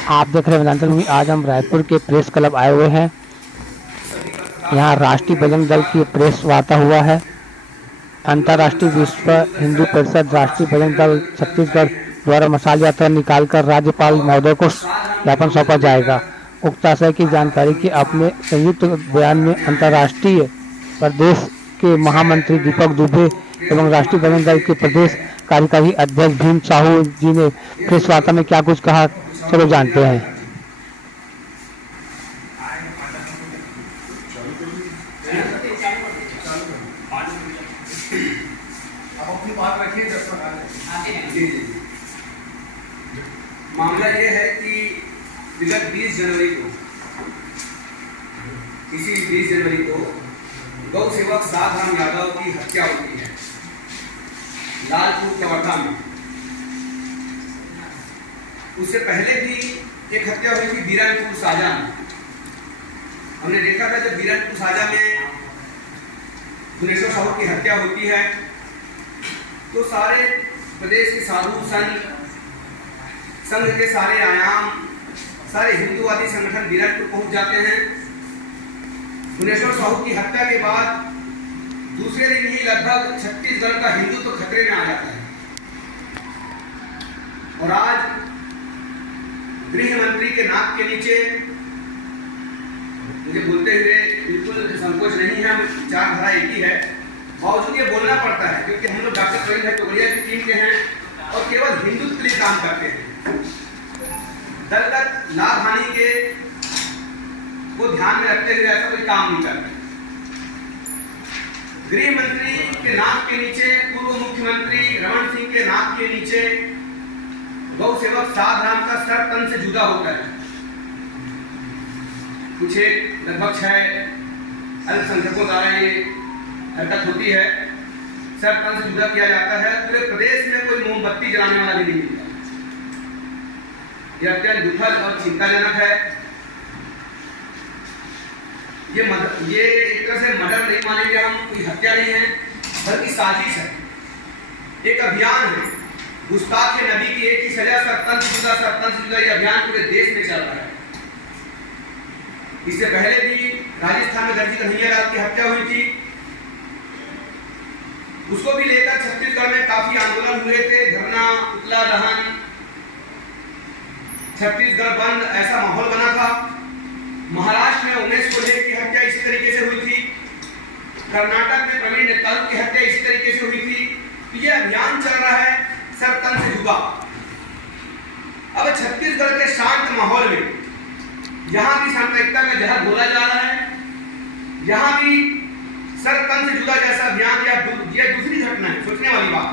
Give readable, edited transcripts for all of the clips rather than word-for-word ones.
आप देख रहे हैं वेदांता न्यूज़। आज हम रायपुर के प्रेस क्लब आए हुए हैं। यहाँ राष्ट्रीय बजरंग दल की प्रेस वार्ता हुआ है। अंतर्राष्ट्रीय विश्व हिंदू परिषद राष्ट्रीय बजरंग दल छत्तीसगढ़ द्वारा मशाल यात्रा निकालकर राज्यपाल महोदय को ज्ञापन सौंपा जाएगा। उक्त आशय की जानकारी की अपने संयुक्त बयान में अंतर्राष्ट्रीय प्रदेश के महामंत्री दीपक दुबे एवं राष्ट्रीय बजरंग दल के प्रदेश कार्यकारी अध्यक्ष भीम साहू जी ने प्रेस वार्ता में क्या कुछ कहा, चलो जानते हैं। अपनी बात रखिए जब मामला ये है कि विगत 20 जनवरी को इसी 20 जनवरी को गौ सेवक साधराम यादव की हत्या होती है लालपुर कवर्धा में। उससे पहले भी एक हत्या हुई थी बीरनपुर साजा में। हमने देखा था जब बीरनपुर साजा में भुवनेश्वर साहू की हत्या होती है तो सारे प्रदेश के साधु संघ के सारे आयाम, सारे हिंदूवादी संगठन बीरनपुर पहुंच जाते हैं। भुवनेश्वर साहू की हत्या के बाद दूसरे दिन ही लगभग छत्तीसगढ़ का हिंदुत्व खतरे में आ जाता है और आज गृह मंत्री के नाक के नीचे, मुझे बोलते हुए बिल्कुल संकोच नहीं है, विचारधारा एक ही है, बावजूद ये बोलना पड़ता है क्योंकि हम लोग डॉक्टर प्रवीण भाई टोगरिया की टीम के हैं और केवल हिंदुत्व के लिए काम करते हैं। दलगत लाभ हानि के को ध्यान में रखते हुए ऐसा कोई काम नहीं करते। गृह मंत्री के नाक के नीचे, पूर्व मुख्यमंत्री रमन सिंह के नाक के नीचे गौ सेवक साधराम का सर तन से जुदा होता है। कुछ एक लगभग 6 अल्पसंख्यकों द्वारा ये हरकत होती है, सर तन से जुदा किया जाता है। पूरे प्रदेश में कोई मोमबत्ती जलाने वाला भी नहीं मिलता। यह अत्यंत दुखद और चिंताजनक है। ये एक तरह से मर्डर नहीं मानेंगे हम, कोई हत्या नहीं है बल्कि साजिश है, एक अभियान है। गुस्ताख नबी की एक ही सजा, सरतन से जुदा, सरतन से जुदा। ये अभियान पूरे देश में चल रहा है। इससे पहले भी राजस्थान में दर्जी कन्हैयालाल की हत्या हुई थी, उसको भी लेकर छत्तीसगढ़ में काफी आंदोलन हुए थे, धरना, पुतला दहन, छत्तीसगढ़ बंद, ऐसा माहौल बना था। महाराष्ट्र में उमेश कोल्हे की हत्या इसी तरीके से हुई थी, कर्नाटक में प्रवीण नेतारू की हत्या इसी तरीके से हुई थी। तो ये अभियान चल रहा है सर तन से जुदा। अब छत्तीसगढ़ के शांत माहौल में जहां भी सांप्रदायिकता में जहर बोला जा रहा है, यहां भी सर तन से जुदा जैसा अभियान या दूसरी घटना है। सोचने वाली बात,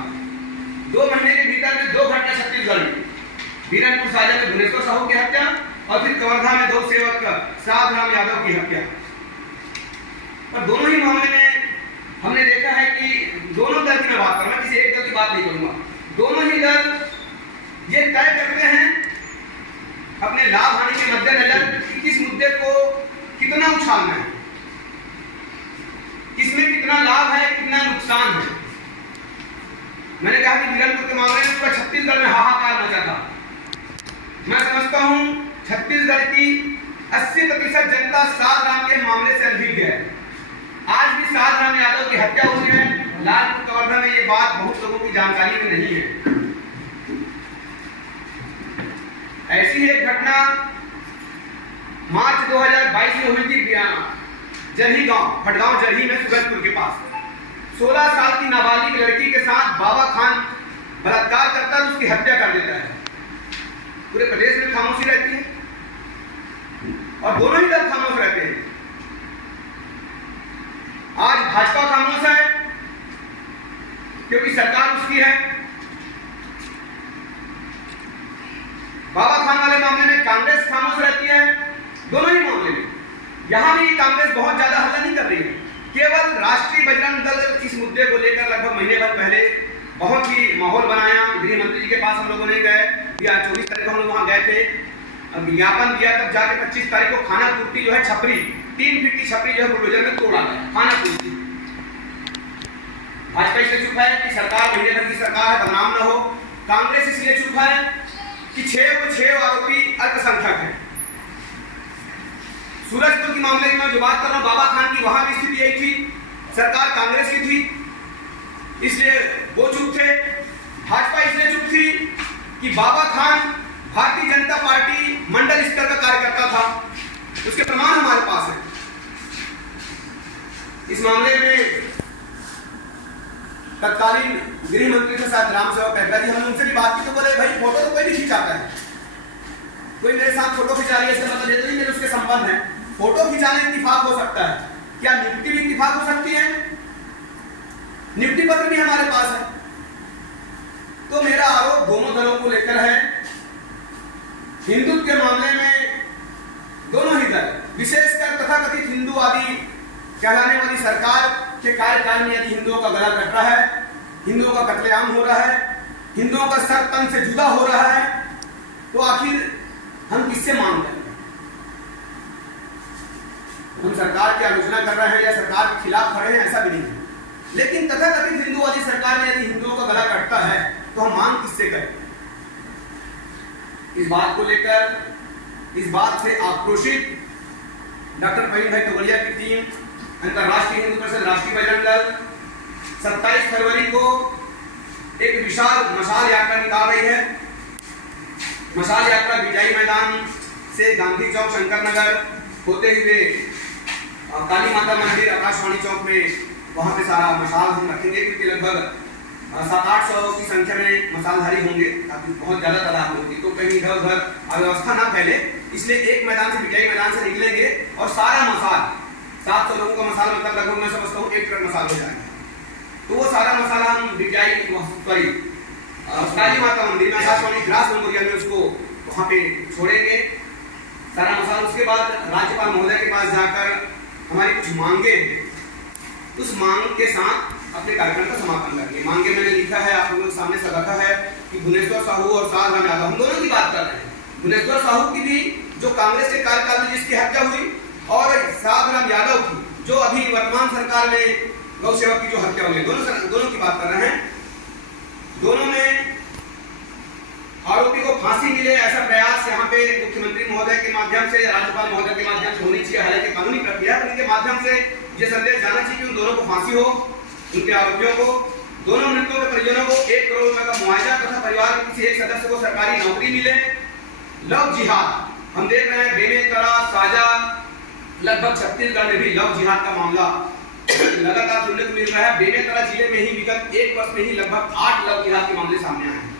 2 महीने के भीतर में 2 घटना छत्तीसगढ़ में, बीरनपुर साजा में भुवनेश्वर साहू की हत्या और फिर कवर्धा में गौ सेवक साधराम यादव की हत्या। और दोनों ही मामले में हमने देखा है कि दोनों दल की मैं बात करूंगा, किसी एक दल की बात नहीं करूंगा, दोनों ही दल ये तय करते हैं अपने लाभ हानि के मद्देनजर कि किस मुद्दे को कितना उछालना है, किसमें कितना लाभ है, कितना नुकसान है। मैंने कहा कि बीरनपुर के मामले में पूरा छत्तीसगढ़ में हाहाकार मचा था। मैं समझता हूं छत्तीसगढ़ की 80% जनता साधराम के मामले से अनभिज्ञ है। आज भी साधराम यादव की हत्या हुई है लालपुर कवर्धा में, ये बात बहुत लोगों की जानकारी में नहीं है। ऐसी ही एक घटना मार्च 2022 में हुई थी जरही गांव, फटगांव जरही में, सुगतपुर के पास 16 साल की नाबालिग लड़की के साथ बाबा खान बलात्कार करता है, उसकी हत्या कर देता है। पूरे प्रदेश में खामोशी रहती है और दोनों ही दल खामोश रहते हैं। आज भाजपा खामोश है क्योंकि सरकार उसकी है। बाबा खान वाले मामले में कांग्रेस खामोश रहती है। दोनों ही मामले में यहां भी कांग्रेस बहुत ज्यादा हल्ला नहीं कर रही है। केवल राष्ट्रीय बजरंग दल इस मुद्दे को लेकर लगभग महीने भर पहले बहुत ही माहौल बनाया। गृह मंत्री जी के पास हम लोगों ने गए, 24 तारीख को हम लोग वहां गए थे, विज्ञापन दिया, तब जाके 25 तारीख को खाना पूर्ति जो है छपरी 3 फीट की छपरी जो है बुलडोजर में तोड़ा गया, खाना पूर्ति। भाजपा इसलिए चुप है कि सरकार महीने भर की सरकार है, बदनाम न हो। कांग्रेस इसलिए चुप है कि 6 आरोपी अल्पसंख्यक हैं। सूरजपुर के मामले में जो बात कर रहा हूं, बाबा खान की वहां भी स्थिति यही थी, सरकार कांग्रेस की थी, इसलिए वो चुप थे। भाजपा इसलिए चुप थी कि बाबा खान भारतीय जनता पार्टी मंडल स्तर का कार्यकर्ता था, उसके प्रमाण हमारे पास है। इस मामले में तत्कालीन गृह मंत्री के साथ राम सेवक पहला जी, हमने उनसे भी बात की तो बोले भाई फोटो तो कोई नहीं खिंचाता है, कोई मेरे साथ फोटो खिंचा रही है इसका मतलब ये तो नहीं मेरे उसके संबंध है। फोटो खिंचाने इत्तेफाक हो सकता है, क्या नियुक्ति भी इत्तेफाक हो सकती है? नियुक्ति पत्र भी हमारे पास है। तो मेरा आरोप दोनों दलों को लेकर है। हिंदुत्व के मामले में दोनों ही दल, विशेषकर तथाकथित हिंदूवादी कहलाने वाली सरकार के कार्यकाल में यदि हिंदुओं का गला कट रहा है, हिंदुओं का कत्लेआम हो रहा है, हिंदुओं का सर तन से जुदा हो रहा है, तो आखिर हम किससे मांग रहे हैं? हम सरकार की आलोचना कर रहे हैं या सरकार के खिलाफ खड़े हैं, ऐसा भी नहीं है। लेकिन तथाकथित हिंदूवादी सरकार में यदि हिंदुओं का गला कटता है तो हम मांग किससे करें? इस बात को लेकर, इस बात से आक्रोशित डॉक्टर प्रवीण भाई तोगड़िया की टीम, अंतरराष्ट्रीय हिंदू परिषद, राष्ट्रीय बजरंग दल 27 फरवरी को एक विशाल मशाल यात्रा निकाल रही है। मशाल यात्रा विजयी मैदान से गांधी चौक, शंकर नगर होते हुए काली माता मंदिर, आकाशवाणी चौक में वहां पे सारा मशाल हम रखेंगे, क्योंकि लगभग 700-800 की संख्या में मशालधारी होंगे, काफी बहुत ज्यादा तादाद होगी, तो कहीं इधर उधर अव्यवस्था ना फैले, इसलिए एक मैदान से विजयी मैदान से निकलेंगे और सारा मशाल, 700 लोगों का मशाल मतलब लगभग मैं समझता हूँ 1 ट्रक मशाल हो जाएगा। तो वो सारा मसाला हम विजयी काली माता मंदिर में, आकाशवाणी ग्रास मेमोरियल में उसको वहां पे छोड़ेंगे सारा मसाला। उसके बाद राज्यपाल महोदय के पास जाकर हमारी कुछ मांगे हैं, उस मांग के साथ अपने कार्यक्रम का समापन करेंगे। मांगे मैंने लिखा है, आप लोगों के सामने सब रखा है कि भुवनेश्वर साहू और साधराम यादव, हम दोनों की बात कर रहे हैं। भुवनेश्वर साहू की भी, जो कांग्रेस के कार्यकाल में जिसकी हत्या हुई, और साधराम यादव की, जो अभी वर्तमान सरकार में गौ सेवक की जो हत्या हुई, दोनों की बात कर रहे हैं। दोनों में आरोपी को फांसी मिले, ऐसा प्रयास यहाँ पे मुख्यमंत्री महोदय के माध्यम से, राज्यपाल महोदय के माध्यम से होनी चाहिए। हालांकि कानूनी प्रक्रिया है, उनके माध्यम से ये संदेश जाना चाहिए कि उन दोनों को फांसी हो, उनके आरोपियों को, दोनों मृतकों के परिजनों को 1 करोड़ रुपए का मुआवजा तथा परिवार के किसी एक सदस्य को सरकारी नौकरी मिले। लव जिहाद हम देख रहे हैं, बेमेतरा, साजा, लगभग छत्तीसगढ़ में भी लव जिहाद का मामला लगातार सुनने को मिल रहा है। बेमेतरा जिले में ही विगत 1 वर्ष में ही लगभग 8 लव जिहाद के मामले सामने आए हैं।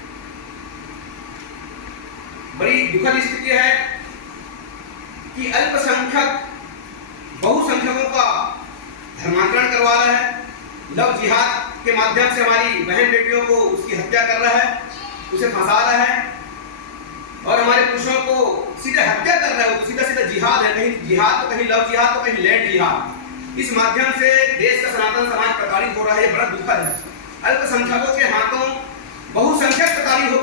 बड़ी दुखद स्थिति है कि अल्पसंख्यक बहुसंख्यकों का धर्मांतरण करवा रहा है, लव जिहाद के माध्यम से हमारी बहन बेटियों को उसकी हत्या कर रहा है, उसे फंसा रहा है, और हमारे पुरुषों को सीधे हत्या कर रहा है। वो सीधा सीधा जिहाद है, कहीं जिहाद तो कहीं लव जिहाद तो कहीं लैंड जिहाद। इस माध्यम से देश का सनातन समाज प्रताड़ित हो रहा है, बड़ा दुखद है। अल्पसंख्यकों के हाथों बहुसंख्यक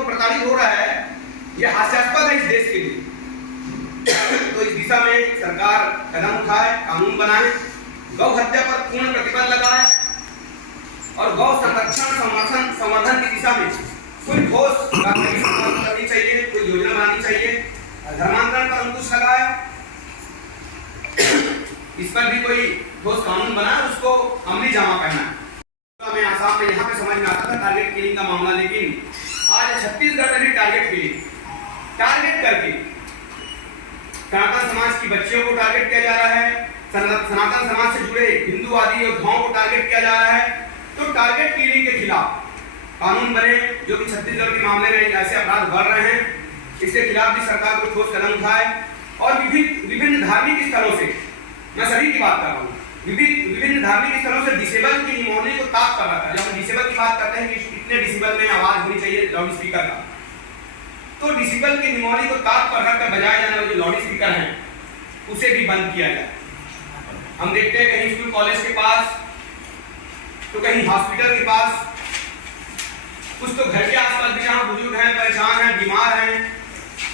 प्रताड़ित हो रहा है, यह हास्यास्पद है इस देश के लिए। तो इस दिशा में सरकार कदम उठाए, कानून बनाए, गौ हत्या पर पूर्ण प्रतिबंध लगाए, और गौ संरक्षण संवर्धन की दिशा में कोई ठोस कार्रवाई करनी चाहिए, कोई योजना बनानी चाहिए, धर्मांतरण पर अंकुश लगाए, इस पर भी कोई ठोस कानून बनाए, उसको अमली जामा पहना है। मैं आसाम में यहाँ पे समझ में आता था टारगेट किलिंग का मामला, लेकिन आज छत्तीसगढ़ में भी टारगेट किलिंग, टारगेट करके सनातन समाज की बच्चियों को टारगेट किया जा रहा है, सनातन समाज से जुड़े हिंदूवादी योद्धाओं को टारगेट किया जा रहा है। तो टारगेट किलिंग के खिलाफ कानून बने, जो कि छत्तीसगढ़ के मामले में ऐसे अपराध बढ़ रहे हैं, इसके खिलाफ भी सरकार को ठोस कदम उठाए, और विभिन्न धार्मिक स्थलों से, मैं सभी की बात कर रहा हूँ, विभिन्न धार्मिक स्थलों से डिसेबल की निमोनी को ताक कर रखा है। जब हम डिसेबल की बात करते हैं कि कितने डिसेबल में आवाज होनी चाहिए लाउड स्पीकर का, तो डिसेबल की निमोनी को ताक पर रखकर बजाए जाने वाले जो लाउड स्पीकर हैं उसे भी बंद किया जाए। हम देखते हैं कहीं स्कूल कॉलेज के पास, तो कहीं हॉस्पिटल के पास, कुछ तो घर के आसपास भी जहाँ बुजुर्ग हैं, परेशान हैं, बीमार हैं,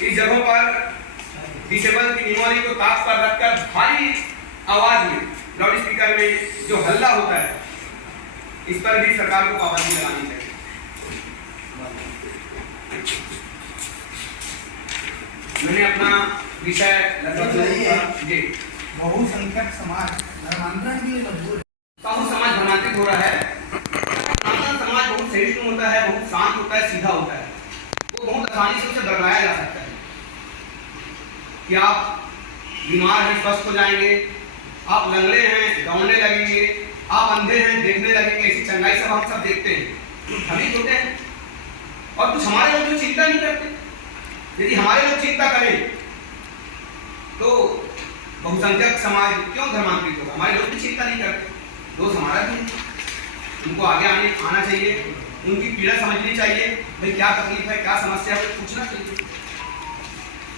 इस जगहों पर डिसेबल की निमोनी को ताक पर रखकर भारी आवाज में लाउड स्पीकर में जो हल्ला होता है, इस पर भी सरकार को पाबंदी लगानी चाहिए। मैंने अपना विषय लगभग जी बहुसंख्यक समाज धर्मांतरण के लिए मजबूर है। बहु समाज धर्मांतरित हो रहा है। सनातन समाज बहुत सहिष्णु होता है, बहुत शांत होता है, सीधा होता है। वो बहुत आसानी से उसे बदलाया जा सकता है कि आप बीमार हैं स्वस्थ हो जाएंगे, आप लंगड़े हैं दौड़ने लगेंगे, आप अंधे हैं देखने लगेंगे। ऐसी चंगाई सब हम सब देखते हैं, हम ही होते हैं। और कुछ हमारे लोग जो चिंता नहीं करते। यदि हमारे लोग चिंता करें तो बहुसंख्यक समाज क्यों धर्मांतरित होगा? हमारे लोग भी चिंता नहीं करते, दोष हमारा भी है। उनको आगे आना चाहिए, उनकी पीड़ा समझनी चाहिए, भाई क्या तकलीफ है, क्या समस्या है, पूछना चाहिए।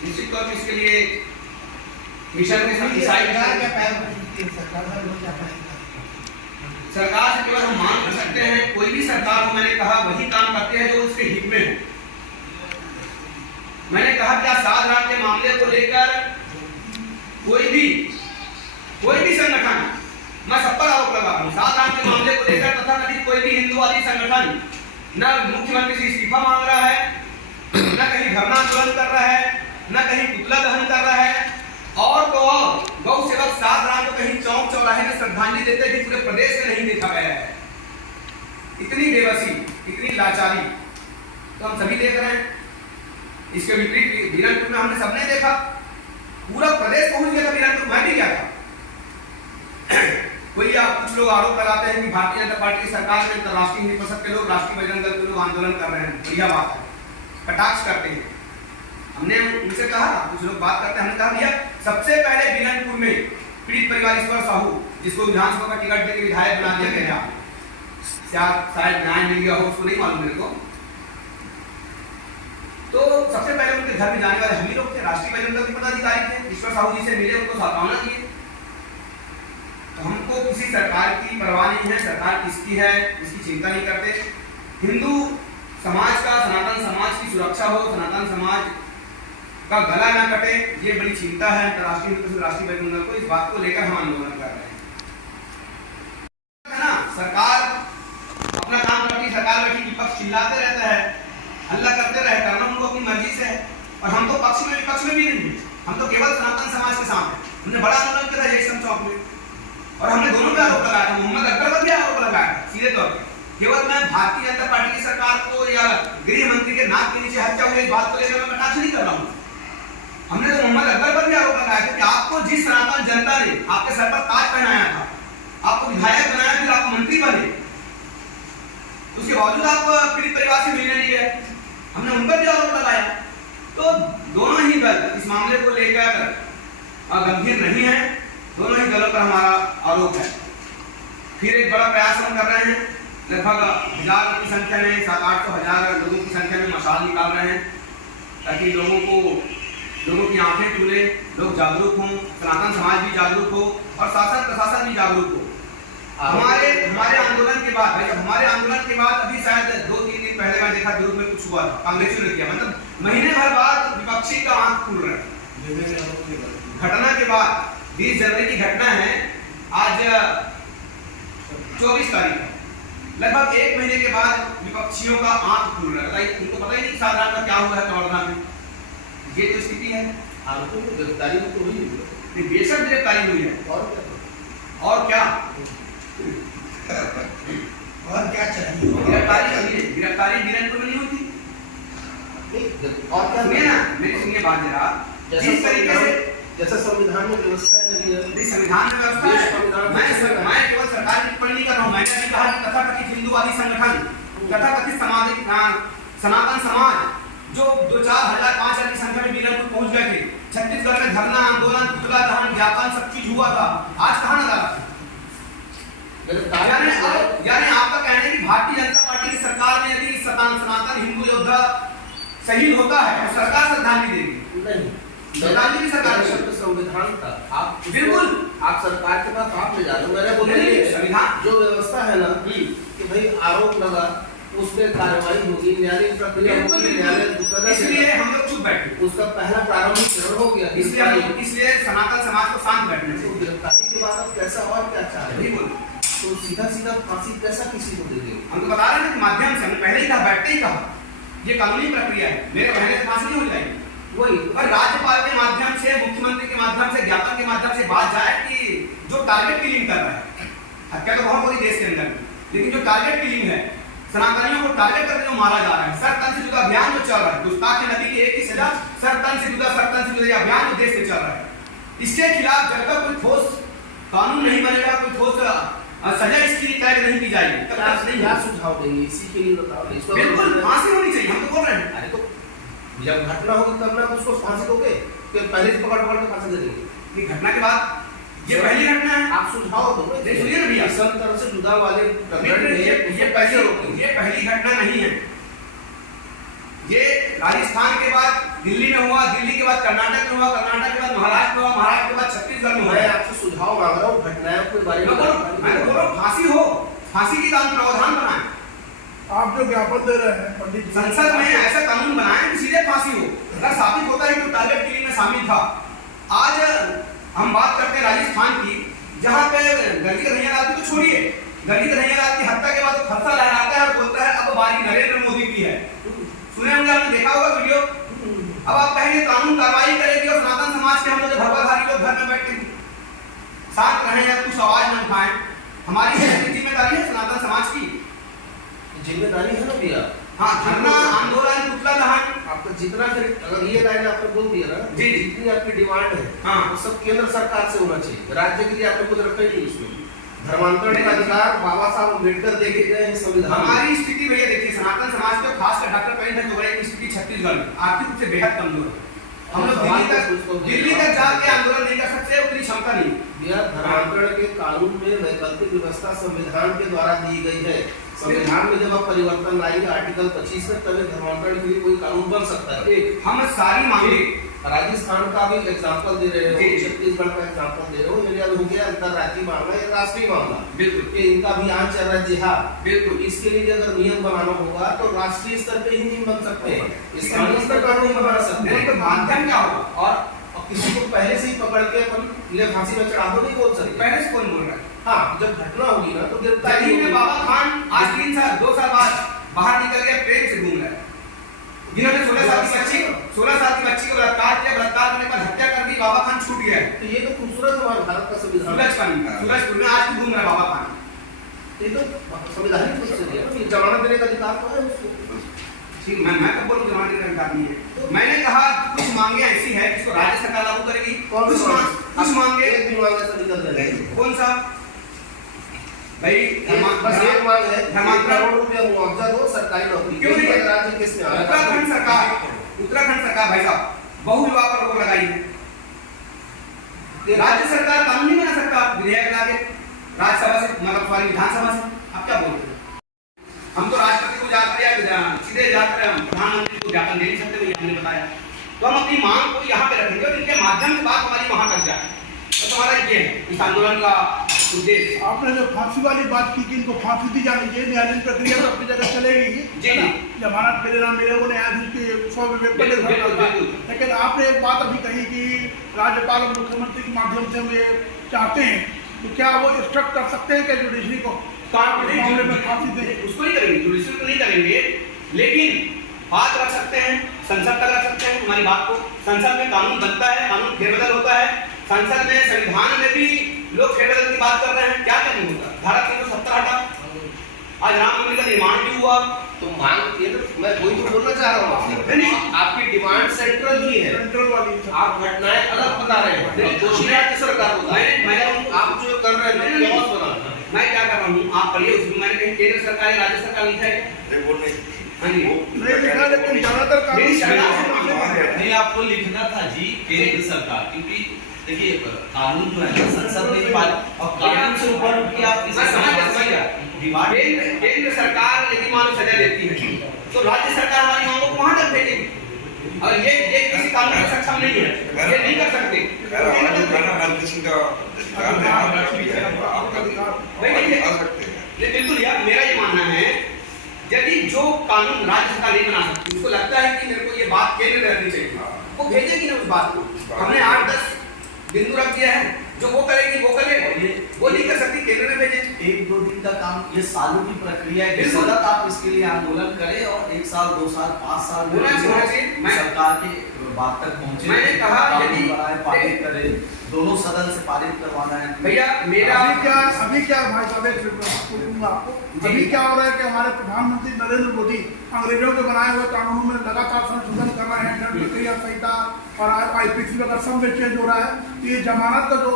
निश्चित तौर पर इसके लिए मिशन के साथ सरकार से केवल हम मांग कर सकते हैं। कोई भी सरकार को मैंने कहा वही काम करते हैं जो उसके हित में हो। मैंने कहा क्या साधारण के मामले को लेकर कोई भी संगठन, मैं सब पर आरोप लगा रहा हूं, साधारण के मामले को लेकर तथा कभी कोई भी हिंदुवादी संगठन न मुख्यमंत्री से इस्तीफा मांग रहा है, न कहीं धरना आंदोलन कर रहा है, न कहीं पुतला दहन कर रहा है, और तो और गौ सेवक साधारण को कहीं चौक चौराहे में श्रद्धांजलि देते भी पूरे प्रदेश में नहीं देखा गया है। इतनी बेबसी, इतनी लाचारी तो हम सभी देख रहे हैं। इसके विपरीत बीरनपुर में हमने सबने देखा, पूरा प्रदेश पहुंच गया था बीरनपुर, मैं भी गया था। कोई कुछ लोग आरोप लगाते हैं कि भारतीय जनता पार्टी की सरकार में राष्ट्रीय हिंदी परिषद के लोग, राष्ट्रीय बजरंग दल के लोग आंदोलन कर रहे हैं, बढ़िया बात है, कटाक्ष करते हैं। हमने उनसे कहा, कुछ लोग बात करते हैं, हमने कहा भैया सबसे पहले बीरनपुर में पीड़ित परिवार ईश्वर साहू, जिसको विधानसभा का टिकट देकर विधायक बना दिया गया, शायद न्याय मिल गया हो, उसको नहीं मालूम मेरे को। तो सबसे पहले उनके घर में जाने वाले हम ही लोग थे, राष्ट्रीय बजरंग दल के पदाधिकारी थे। ईश्वर साहू जी से मिले, उनको सांत्वना दिए। तो हमको किसी सरकार की परवाह नहीं है, सरकार किसकी है इसकी चिंता नहीं करते। हिंदू समाज का, सनातन समाज की सुरक्षा हो, सनातन समाज का गला ना कटे, ये बड़ी चिंता है अंतर्राष्ट्रीय राष्ट्रीय बजरंग दल को। इस बात को लेकर हम आंदोलन कर रहे हैं ना। सरकार अपना काम करती, सरकार बैठी, विपक्ष चिल्लाते रहता है, हल्ला करते रहे, करना उनको अपनी मर्जी से है। और हम तो पक्ष में विपक्ष में भी नहीं है, हम तो केवल सनातन समाज के साथ हैं। हमने बड़ा आंदोलन किया था जयस्तंभ चौक में, और हमने दोनों पे आरोप लगाया था, मोहम्मद अकबर पर भी आरोप लगाया था सीधे तौर पर। केवल मैं भारतीय जनता पार्टी की सरकार को या गृह मंत्री के नाक के नीचे हत्या हुई इस बात को लेकर मैं कटाक्ष नहीं कर रहा हूँ। हमने तो मोहम्मद अकबर पर भी आरोप लगाया था कि आपको जिस सनातन जनता ने आपके सर पर ताज पहनाया था, आपको विधायक बनाया, फिर आप मंत्री बने, उसके बावजूद आप पीड़ित परिवार से मिलने नहीं गए, हमने उन पर भी आरोप लगाया। तो दोनों ही दल इस मामले को लेकर गंभीर नहीं है, दोनों ही दलों पर हमारा आरोप है। फिर एक बड़ा प्रयास हम कर रहे हैं, लगभग 1000 की संख्या में, 700-800 लोगों की संख्या में मशाल निकाल रहे हैं, ताकि लोगों की आंखें खुले, लोग जागरूक हों, सनातन समाज भी जागरूक हो और शासन प्रशासन भी जागरूक हो। हमारे आंदोलन के बाद, भाई हमारे आंदोलन के बाद अभी शायद 2-3 दिन पहले मैं देखा विरोध में कुछ हुआ था, कांग्रेसियों ने किया, मतलब महीने भर बाद विपक्षी का आंख खुल रहा है। घटना के बाद 20 जनवरी की घटना है, आज 24 तारीख है, लगभग 1 महीने के बाद विपक्षियों का आंख खुल रहा है। उनको पता ही नहीं साधारण का क्या हुआ है कवर्धा में। ये तो स्थिति है। आरोपों की गिरफ्तारी तो हुई है, बेशक गिरफ्तारी हुई है, और क्या चाहिए? गिरफ्तारी बीरनपुर में नहीं होती। और क्या सुनिए ना, मेरी सुनिए बात जरा। जिस तरीके से जैसा संविधान में व्यवस्था है, संविधान में व्यवस्था है, मैं केवल सरकार की टिप्पणी नहीं कर रहा हूँ। मैंने अभी कहा कि तथाकथित हिंदुवादी संगठन, तथाकथित सनातन समाज जो 2-4 की संख्या में बीरनपुर पहुंच गए थे, छत्तीसगढ़ में धरना आंदोलन, पुतला दहन, ज्ञापन सब चीज हुआ था, आज कहाँ नजर आता है? यानी आपका कहना है कि भारतीय जनता पार्टी की सरकार में यदि सनातन हिंदू योद्धा शहीद होता है तो सरकार श्रद्धांजलि देगी? नहीं, श्रद्धांजलि सरकार संविधान था। आप बिल्कुल आप सरकार के पास आप ले जा रहे हो। मैंने बोला संविधान जो व्यवस्था है ना कि भाई आरोप लगा, उस पर कार्रवाई होगी, न्यायालयिक प्रक्रिया होगी, न्यायालय, इसलिए हम लोग चुप बैठे। उसका पहला प्रारंभिक चरण हो गया, इसलिए सनातन समाज को शांत बैठने चाहिए। गिरफ्तारी के बाद अब कैसा और क्या चाह रहे हैं? तो सीधा फांसी कैसा किसी को दे देंगे? हम तो बता रहे हैं माध्यम से, हमने पहले ही कहा, बैठते ही कहा, ये कानूनी प्रक्रिया है, मेरे कहने से फांसी नहीं हो जाएगी। वही वही और राज्यपाल के माध्यम से, मुख्यमंत्री के माध्यम से, ज्ञापन के माध्यम से बात जाए कि जो टारगेट किलिंग कर रहा है, हत्या तो बहुत हो रही देश के अंदर, लेकिन जो टारगेट किलिंग है, सनातनियों को टारगेट करके जो मारा जा रहा है, सर तन से जुदा अभियान जो चल रहा है, गुस्ताखी नदी की एक ही सजा, सर तन से जुदा अभियान जो देश में चल रहा है, इसके खिलाफ जब तक कोई ठोस कानून नहीं बनेगा, कोई ठोस सजा इसकी तय नहीं की जाएगी, तब तक नहीं। क्या सुझाव देंगे इसी के लिए बताओ। बिल्कुल फांसी होनी चाहिए, हम तो बोल रहे हैं। अरे तो जब घटना होगी तब ना उसको फांसी दोगे, फिर पहले से पकड़ के फांसी दे देंगे। ये घटना के बाद ये पहली घटना है, आप सुझाव दो। सुनिए ना भैया, सब तरह से जुदा वाले ये पहली घटना नहीं है। ये राजस्थान के बाद दिल्ली में हुआ, दिल्ली के बाद कर्नाटक में हुआ, कर्नाटक के बाद महाराष्ट्र में हुआ, महाराष्ट्र के बाद छत्तीसगढ़ में हुआ। मैं आपसे सुझाव मांग रहा हूँ घटनाओं के बारे में। मैं तो बोल रहा हूँ फांसी हो, फांसी की कानून प्रावधान बनाए। आप जो ज्ञापन दे रहे हैं पंडित जी, संसद में ऐसा कानून बनाए कि सीधे फांसी हो। अगर साबित होता है कि टारगेट किलिंग में शामिल था। आज हम बात करते हैं राजस्थान की, जहाँ पे गंजी कन्हैयालाल की तो छोड़िए, गंजी कन्हैयालाल की हत्या के बाद वो खलसा लहराता है और बोलता है अब बारी नरेंद्र मोदी की है। सुने होंगे, आपने देखा होगा वीडियो। अब आप कहेंगे कानून कार्रवाई करेगी और सनातन समाज के हम लोग भगवाधारी लोग घर में बैठ के साथ रहें या कुछ आवाज न उठाएं, हमारी जिम्मेदारी है सनातन समाज की। जिम्मेदारी है ना भैया। हाँ, धरना आंदोलन पुतला दहन, आपका जितना फिर अगर ये लाइन आपने बोल दिया ना, जी, जितनी आपकी डिमांड है, हाँ, वो सब केंद्र सरकार से होना चाहिए। राज्य के लिए आपने कुछ रखा ही नहीं उसमें। धर्मांतरण का अधिकार बाबा साहब अम्बेडकर देखे गए हैं संविधान। हमारी स्थिति भैया देखिए, सनातन समाज के खासकर डॉक्टर कविंद्र गोगोई की स्थिति छत्तीसगढ़ में आर्थिक रूप से बेहद कमजोर है। हम लोग दिल्ली तक जाके आंदोलन नहीं कर सकते, उतनी क्षमता नहीं। भैया धर्मांतरण के कानून में वैकल्पिक व्यवस्था संविधान के द्वारा दी गई है। संविधान में जब आप परिवर्तन लाएंगे आर्टिकल 25 में, तभी धर्मांतरण के लिए कोई कानून बन सकता है। एक हम सारी मांगे, राजस्थान का भी एग्जांपल दे रहे हो, छत्तीसगढ़ का एग्जांपल दे रहे हो, मेरे हो गया अंतरराष्ट्रीय मामला या राष्ट्रीय मामला। बिल्कुल, ये इनका अभियान चल रहा है जिहाद। बिल्कुल, इसके लिए अगर नियम बनाना होगा तो राष्ट्रीय स्तर पे ही नियम बन सकते हैं, स्थानीय स्तर पर नहीं बना सकते हैं। तो माध्यम क्या होगा? और किसी को पहले से ही पकड़ के अपन ले फांसी में चढ़ा दो नहीं बोल सकते। पहले से कौन बोल रहा है? हाँ, जब घटना होगी ना तो गिरफ्तारी दिल्ली में बाबा खान आज 3 साल 2 साल बाद बाहर निकल गया, ट्रेन से घूम रहा है। जिन्होंने 16 साल की बच्ची को बलात्कार किया, बलात्कार करने पर हत्या कर दी, बाबा खान छूट गया है। तो ये तो खूबसूरत हमारे भारत का संविधान। सूरजपुर में आज भी घूम रहा है बाबा खान। ये तो संविधानिक रूप से दिया ना, जमानत देने का अधिकार तो है उसको। ठीक, मैं कब बोलूं जमानत देने का अधिकार नहीं है। मैंने कहा कुछ मांगे ऐसी है जिसको राज्य सरकार लागू करेगी, कुछ मांगे एक भी मांगे से निकल जाएंगे। कौन सा भाई? बस एक मांग है, धर्मांतरण करोड़ रुपया मुआवजा दो, सरकारी नौकरी। क्यों नहीं? राज्य किस में? उत्तराखंड सरकार भाई साहब बहु विवाह पर रोक लगाई है। राज्य सरकार कानून नहीं बना सकता विधेयक लाके राज्यसभा से, मतलब सॉरी विधानसभा से। आप क्या बोलते हैं? हम तो राष्ट्रपति को जाकर या सीधे जाकर प्रधानमंत्री को ज्ञापन दे नहीं सकते, भैया हमने बताया। तो हम अपनी मांग को यहाँ पे रखेंगे और इनके माध्यम से बात हमारी वहां तक जाए। तो तुम्हारा ये है इस आंदोलन का उद्देश्य। आपने जो फांसी वाली बात की कि इनको फांसी दी जानी चाहिए, न्यायालयीन प्रक्रिया तो अपनी जगह चलेगी जी, जमानत मिले ना मिले वो न्यायाधीश के स्वविवेक पर निर्भर करता है। लेकिन आपने एक बात अभी कही कि राज्यपाल और मुख्यमंत्री के माध्यम से हम ये चाहते हैं, तो क्या वो इंस्ट्रक्ट कर सकते हैं कि जुडिशरी को मामले में फांसी दे? उसको नहीं करेंगे, जुडिशरी को नहीं करेंगे, लेकिन बात रख सकते हैं, संसद तक रख सकते हैं हमारी बात को। संसद में कानून बनता है, कानून फेरबदल होता है। संसद में, संविधान में भी लोग फेरबदल की बात कर रहे हैं, क्या क्या नहीं होता? धारा 370 हटा, आज राम मंदिर का निर्माण भी हुआ। तो मांग केंद्र, मैं वही तो बोलना चाह रहा हूँ। आपकी डिमांड सेंट्रल ही है, सेंट्रल वाली। आप घटनाएं अलग बता रहे हैं, दोषी राज्य सरकार होता है। आप जो कर रहे हैं मैं क्या कर रहा हूँ, आप पढ़िए उसमें। मैंने कहीं केंद्र सरकार या राज्य सरकार लिखा है? हाँ जी, नहीं लिखा, लेकिन ज्यादातर मेरी शर्त नहीं, आपको लिखना था जी केंद्र सरकार, क्योंकि देखिए कानून जो है संसद में पारित और कानून से ऊपर उठ आप केंद्र सरकार यदि मानो सजा देती है तो राज्य सरकार हमारी मांगों को वहां तक भेजेगी। और ये किसी कानून में सक्षम नहीं है, ये नहीं कर सकते। बिल्कुल यार, मेरा ये मानना है यदि जो कानून राज्य सरकार नहीं बना सकती, उसको लगता है कि मेरे को ये बात केंद्र में रखनी चाहिए, वो भेजेगी ना उस बात को। हमने 8-10 बिंदु रख दिया है, जो वो करेगी वो करे, वो नहीं कर सकती, केंद्र में भेजे। 1-2 दिन का काम, ये सालों की प्रक्रिया है। बिल्कुल। सतत आप इसके लिए आंदोलन करें और 1 साल 2 साल 5 साल होना चाहिए। सरकार के बात तक पहुंचे। मैंने कहा यदि पारित करे, दोनों सदन से पारित करवाना है। भैया मेरा अभी क्या भाई साहब आपको अभी क्या हो रहा है कि हमारे प्रधानमंत्री नरेंद्र मोदी अंग्रेजों के बनाए हुए कानूनों में लगातार संशोधन कर रहे हैं, दंड प्रक्रिया संहिता और IPC में अगर सब में चेंज हो रहा है तो ये जमानत का जो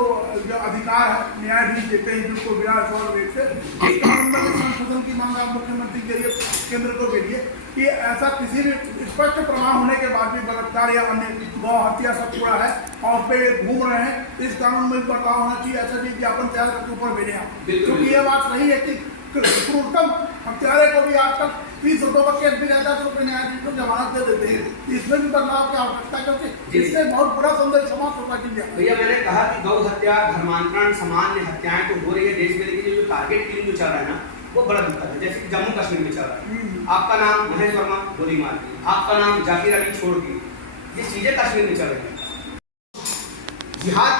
अधिकार है न्यायाधीश देते हैं बिल्कुल बिना वेट से, इस कानून में संशोधन की मांग आप मुख्यमंत्री के लिए केंद्र को भेजिए कि ऐसा किसी भी स्पष्ट प्रमाण होने के बाद भी बलात्कार या अन्य गौ हत्या सब पूरा है और पे घूम रहे हैं, इस कानून में बदलाव होना चाहिए। ऐसा नहीं ज्ञापन तैयार करके ऊपर भेजे आप, क्योंकि ये बात नहीं है कि क्रूरतम हत्यारे को भी आज तक 30 रुपये का केस भी रहता है तो न्यायाधीश को जमानत दे देते हैं। इसमें भी बदलाव की आवश्यकता, क्योंकि इससे बहुत बुरा संदेश समाज को बांट दिया। भैया मैंने कहा कि गौ हत्या, धर्मांतरण, सामान्य हत्याएं तो हो रही है देश में, लेकिन जो टारगेट किलिंग जो चल रहा है ना वो बड़ा दिक्कत है। जैसे कि जम्मू कश्मीर में चल रहा है, आपका नाम महेश वर्मा गोली मार दी, आपका नाम जाकिर अली छोड़ दी, ये चीजें कश्मीर में चल रही है। जिहाद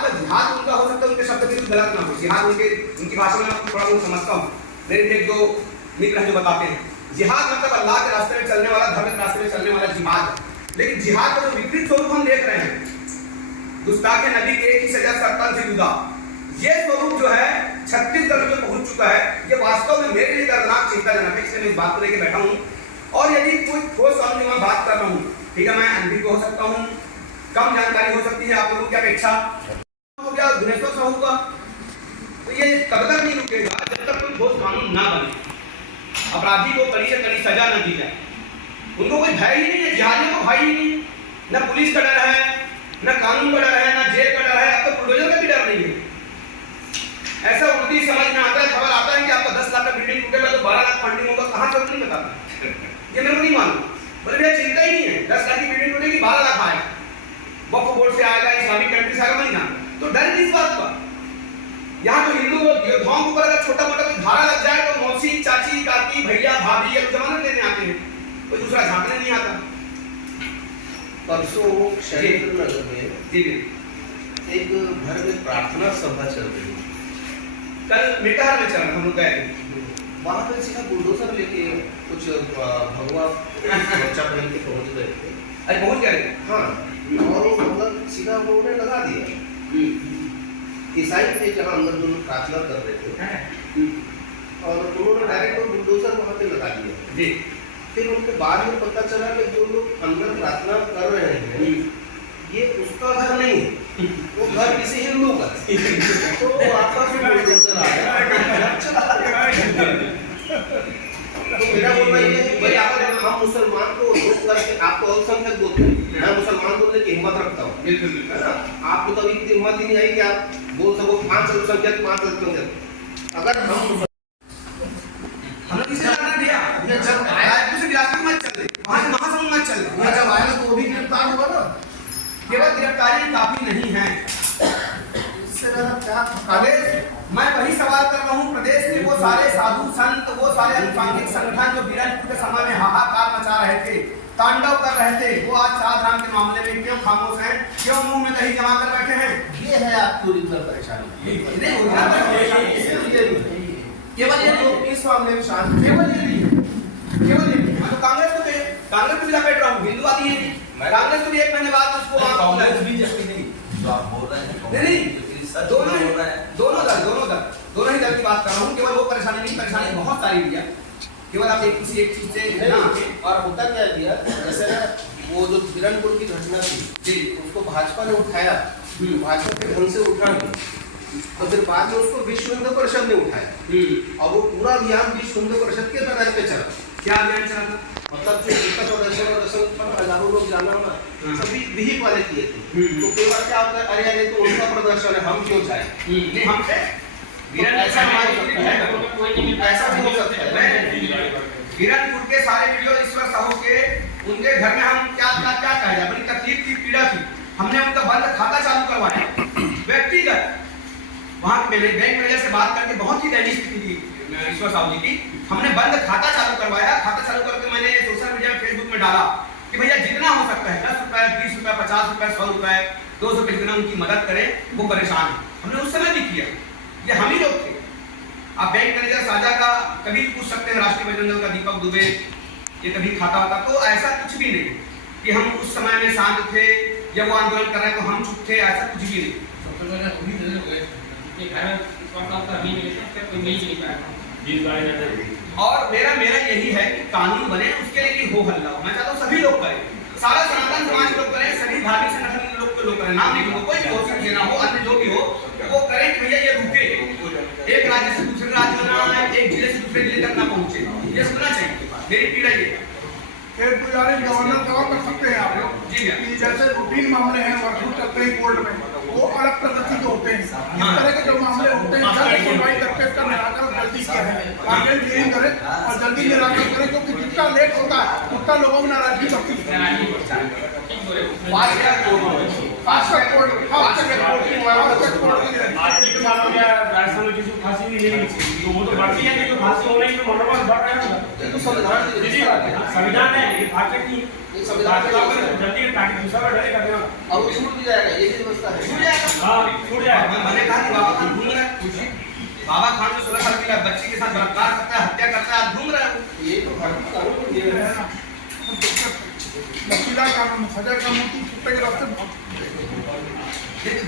उनका हो सकता है, उनके शब्द बिल्कुल गलत ना हो, जिहाद उनकी भाषा में थोड़ा बहुत समझता हूँ, मेरे एक दो मित्र जो बताते हैं जिहाद मतलब अल्लाह के रास्ते में चलने वाला, धर्म के रास्ते में चलने वाला जिहाद है। लेकिन जिहाद का जो विपरीत स्वरूप हम देख रहे हैं, गुस्ताख नबी के की सजा 70 से जुदा, ये स्वरूप जो है छत्तीसगढ़ में पहुंच चुका है। ये वास्तव में मेरे लिए दर्दनाक चिंताजनक है, इसलिए मैं इस बात को लेकर बैठा हूँ। और यदि कोई ठोस कानून में बात कर रहा हूँ, ठीक है, मैं अंधी हो सकता हूँ, कम जानकारी हो सकती है आप लोगों की अपेक्षा, हो गया दिनेश्वर साहू का, तो ये कब तक नहीं रुकेगा जब तक कोई ठोस कानून ना बने, अपराधी को कड़ी से कड़ी सजा न दी जाए। उनको कोई भय ही नहीं है, जिहादियों को भय ही नहीं, न पुलिस का डर है, न कानून का डर है, न जेल का डर है, अब तो बुलडोजर का भी डर नहीं है। ऐसा उल्टी समझ में आता है, खबर आता है कि आपका 10 लाख का बिल्डिंग टूटेगा तो 12 लाख फंडिंग होगा, कहाँ से नहीं बताता, ये मेरे को नहीं मालूम, बोले भैया चिंता ही नहीं है, 10 लाख की बिल्डिंग टूटेगी 12 लाख आएगा, वक्फ बोर्ड से आएगा, इस्लामिक कंट्री से आएगा, महीना तो डर किस बात का। यहाँ तो हिंदू योद्धाओं के ऊपर अगर छोटा मोटा कोई धारा लग जाए तो मौसी, चाची, काकी, भैया, भाभी ये जमानत देने आते हैं, कोई दूसरा झांकने नहीं आता। परसों शरीर नगर में एक घर में प्रार्थना सभा चल रही है, कल मेटाहर में चल रहा हम लोग गए थे, वहां पे सीधा बुलडोजर लेके कुछ भगवा बच्चा पहन के पहुंच गए थे। अरे पहुंच गए, हाँ, और वो मतलब सीधा उन्होंने लगा दिया। ईसाई थे जहाँ अंदर जो लोग प्रार्थना कर रहे थे, और उन्होंने डायरेक्ट बुलडोजर वहां पे लगा दिया जी। फिर उनके बाद में पता चला कि जो लोग अंदर प्रार्थना कर रहे हैं ये उसका घर नहीं है, वो घर किसी हिंदू का तो आपस में बुलडोजर आ गया। तो मेरा बोलना ये है कि अगर हम मुसलमान को रोक करके, आपको अल्पसंख्यक बोलते हैं, मैं मुसलमान बोलने की हिम्मत रखता हूँ, है ना, आपको तो अभी हिम्मत ही नहीं आई कि आप बोल सको 5 अल्पसंख्यक 5 अल्पसंख्यक। अगर हम लोग किसे जाना दिया, ये जब रायपुर से बिलासपुर मत चल रही, वहां से महासमुंद मत चल रही, जब आएगा तो वो भी गिरफ्तार हुआ ना। केवल गिरफ्तारी काफी नहीं है, इससे ज्यादा क्या प्रदेश, मैं वही सवाल कर रहा हूँ, प्रदेश के वो सारे साधु संत, वो सारे अल्पसंख्यक संगठन जो वीरनपुर के समय में हाहाकार मचा रहे थे, तांडव कर रहे थे, वो आज शाहजहां के मामले में क्यों खामोश हैं, क्यों मुंह में दही जमा कर बैठे हैं? ये है आपकी ओरिजिनल परेशानी। केवल ये नहीं, इस मामले में शांत, केवल ये नहीं, केवल ये नहीं, मैं तो कांग्रेस को भी लपेट रहा हूँ, हिंदुवादी है, कांग्रेस को भी एक महीने बाद उसको कांग्रेस बीजेपी नहीं, जो आप बोल रहे हैं नहीं, दोनों ही दल की बात कर रहा हूँ। केवल वो परेशानी नहीं, परेशानी बहुत सारी है, केवल आप किसी एक चीज से ना। और होता क्या दिया, जैसे ना वो जो बिरनपुर की घटना थी जी, उसको भाजपा ने उठाया, भाजपा के ढंग से उठा नहीं, तो फिर बाद में उसको विश्व हिंदू परिषद ने उठाया, और वो पूरा अभियान विश्व हिंदू परिषद के बैनर पे चला। क्या अभियान चला? मतलब जो एकता प्रदर्शन पर हजारों लोग जाना हुआ, सभी विहिप वाले किए थे, तो कई बार क्या होता है, अरे अरे तो उनका प्रदर्शन है, हम क्यों जाए, नहीं हमसे ऐसा भी हो सकता है। वीरनपुर के सारे वीडियो ईश्वर साहू के, उनके घर में हम क्या कहे, अपनी तकलीफ की पीड़ा थी, हमने उनका बंद खाता चालू करवाया व्यक्तिगत, वहां के बैंक मैनेजर से बात करके, बहुत ही दयनीय स्थिति थी ईश्वर साहू जी की, हमने बंद खाता चालू करवाया। खाता चालू करके मैंने सोशल मीडिया फेसबुक में डाला कि भैया जितना हो सकता है 10 रुपए, 20 रुपए, 50 रुपए, 100 रुपए, 200 रुपए, जितना उनकी मदद करें, वो परेशान है। हमने उस समय भी किया, ये हम ही लोग थे। आप बैंक मैनेजर साझा का कभी पूछ सकते हैं, राष्ट्रीय बजरंग दल का दीपक दुबे, ये कभी खाता होता, तो ऐसा कुछ भी नहीं कि हम उस समय में शांत थे, जब वो आंदोलन कर रहे हैं तो हम चुप थे, ऐसा कुछ भी नहीं। और मेरा यही है कि कानून बने, उसके लिए हो हल्ला हो। मैं चाहता हूँ सभी लोग करें, सारा सनातन समाज लोग करें, सभी धार्मिक संगठन लोग करें, नाम नहीं, कोई भी हो, सेना हो, अन्य जो भी हो, वो करें कि भैया ये रुके, एक राज्य से दूसरे राज्य में ना आए, एक जिले से दूसरे जिले तक ना पहुंचे, ये सुनना चाहिए। मेरी पीड़ा ये है। फिर गुजारिश गवर्नर का कर सकते हैं आप लोग जी कि जैसे रूटीन मामले हैं वर्षों चलते हैं कोर्ट में, वो अलग प्रगति के होते हैं। इस तरह के जो मामले होते हैं जल्द सुनवाई करके इसका निराकरण जल्दी किया है, आगे क्लियरिंग करें और जल्दी निराकरण करें, क्योंकि जितना लेट होता है उतना लोगों में नाराजगी बढ़ती है। संविधान है ये भाषा की जल्दी ताकि दूसरा डरे कर देना और वो छूट भी जाएगा, ये भी व्यवस्था है। छूट जाएगा। हां छूट जाएगा। मैंने कहा कि बाबा खान घूम रहा है, बाबा खान जो 16 साल की बच्ची के साथ बलात्कार करता है, हत्या करता है, घूम रहा है। ये तो भारतीय कानून में दिया है ना, लचीला कानून, सजा कम होती, छुट्टे के रास्ते बहुत।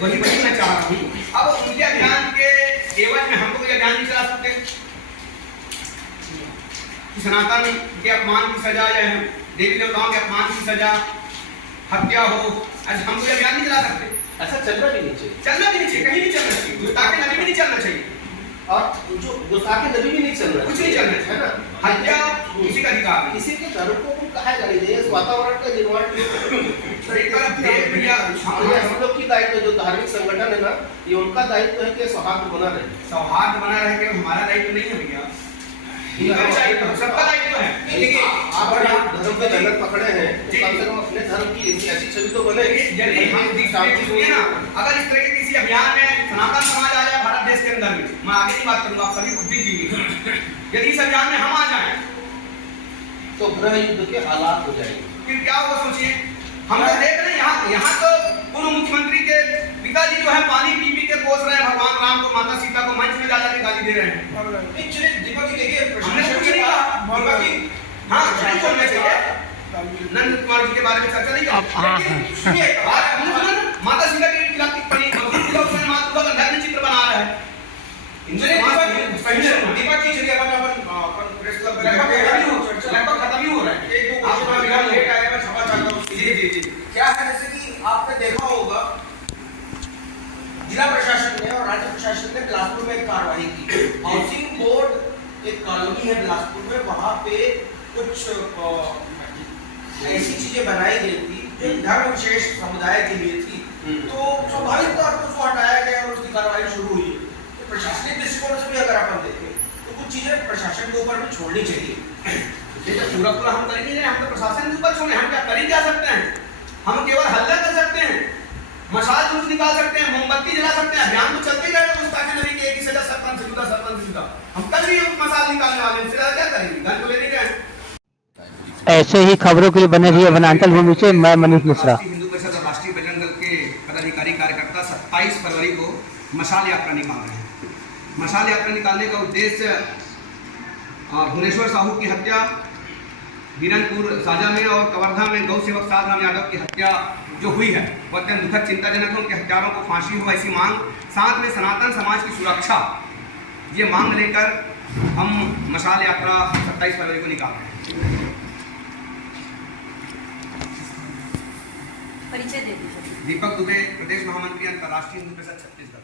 वही मैं चाह रहा हूँ। अब उनके अभियान के एवज में हमको कोई अभियान नहीं चला सकते कि सनातन के अपमान की सजा या देवी देवताओं के अपमान की सजा, हत्या हो, ऐसे हम कोई अभियान नहीं चला सकते। ऐसा चलना भी नहीं चाहिए, चलना भी नहीं चाहिए, कहीं नहीं चलना चाहिए, गुस्ताखे नबी भी नहीं चलना चाहिए, और जो गुस्ताखे नबी भी नहीं चलना, कुछ नहीं चलना चाहिए, है ना। हत्या किसी का अधिकार नहीं। किसी के धर्म को कहा जाने चाहिए, इस वातावरण का निर्माण भैया हम लोग की दायित्व, जो धार्मिक संगठन है ना, ये उनका दायित्व है कि सौहार्द बना रहे। सौहार्द बना रहे कि हमारा दायित्व नहीं है भैया, सबका दायित्व है। देखिए आप धर्म पे गलत पकड़े हैं तो कम से कम अपने धर्म की ऐसी छवि तो बने। यदि हम सुनिए ना, अगर इस तरह के किसी अभियान में सनातन समाज आ जाए भारत देश के अंदर में, मैं आगे की बात करूंगा, आप सभी बुद्धि कीजिए, यदि इस अभियान में हम आ जाए तो गृह युद्ध के हालात हो जाएंगे। फिर क्या होगा सोचिए। हम लोग देख रहे हैं यहाँ तो पूर्व मुख्यमंत्री के पिताजी जो है पानी पी पी के कोस रहे हैं भगवान राम को, माता सीता को, मंच में जा जाके गाली दे रहे हैं। चलिए दीपक जी देखिए, हमने कुछ नहीं कहा दीपक जी, हाँ नहीं बोलना चाहिए, नंद कुमार जी के बारे में चर्चा नहीं करें। सुनिए, माता सीता के खिलाफ टिप्पणी, माता का नग्न चित्र बना रहा है। दीपक जी चलिए अपन प्रेस क्लब लगभग खत्म ही हो रहा है, एक दो क्वेश्चन बिहार लेट आया, मैं क्षमा चाहता हूँ। जी क्या है, जैसे कि आपने देखा होगा जिला प्रशासन ने और राज्य प्रशासन ने बिलासपुर में एक कार्रवाई की। हाउसिंग बोर्ड एक कॉलोनी है बिलासपुर में, वहां पे कुछ ऐसी चीजें बनाई गई थी जो धर्म विशेष समुदाय के लिए थी, तो स्वाभाविक तौर पर उसको हटाया गया और उसकी कार्रवाई शुरू हुई। तो प्रशासनिक दृष्टिकोण से भी अगर अपन देखें तो कुछ चीजें प्रशासन के ऊपर भी छोड़नी चाहिए। पूरा हम करेंगे, हम तो प्रशासन के ऊपर छोड़े, हम क्या कर ही क्या सकते हैं, हम केवल हल्ला कर सकते हैं, मशाल जुलूस निकाल सकते हैं, मोमबत्ती जला सकते हैं, अभियान तो चलते रहेगा, गुस्ताखे नबी की एक ही सजा, सरपंच से जुदा, सरपंच से जुदा। हम कल भी मशाल निकालने वाले हैं, क्या करेंगे, गन को लेने गए। ऐसे ही खबरों के लिए बने रहिए वनांचल भूमि से। मैं मनीष मिश्रा। हिंदू परिषद और राष्ट्रीय बजरंग दल के पदाधिकारी कार्यकर्ता 27 फरवरी को मशाल यात्रा निकाल रहे हैं। मशाल यात्रा निकालने का उद्देश्य भुवनेश्वर साहू की हत्या, बीरनपुर साजा में और कवर्धा में गौ सेवक साधराम यादव की हत्या जो हुई है वो अत्यंत दुखद चिंताजनक है। उनके हत्यारों को फांसी हो ऐसी मांग, साथ में सनातन समाज की सुरक्षा, ये मांग लेकर हम मशाल यात्रा 27 फरवरी को निकाल रहे हैं। परिचय दे दीजिए। दीपक दुबे, प्रदेश महामंत्री अंतर्राष्ट्रीय हिंदू परिषद छत्तीसगढ़।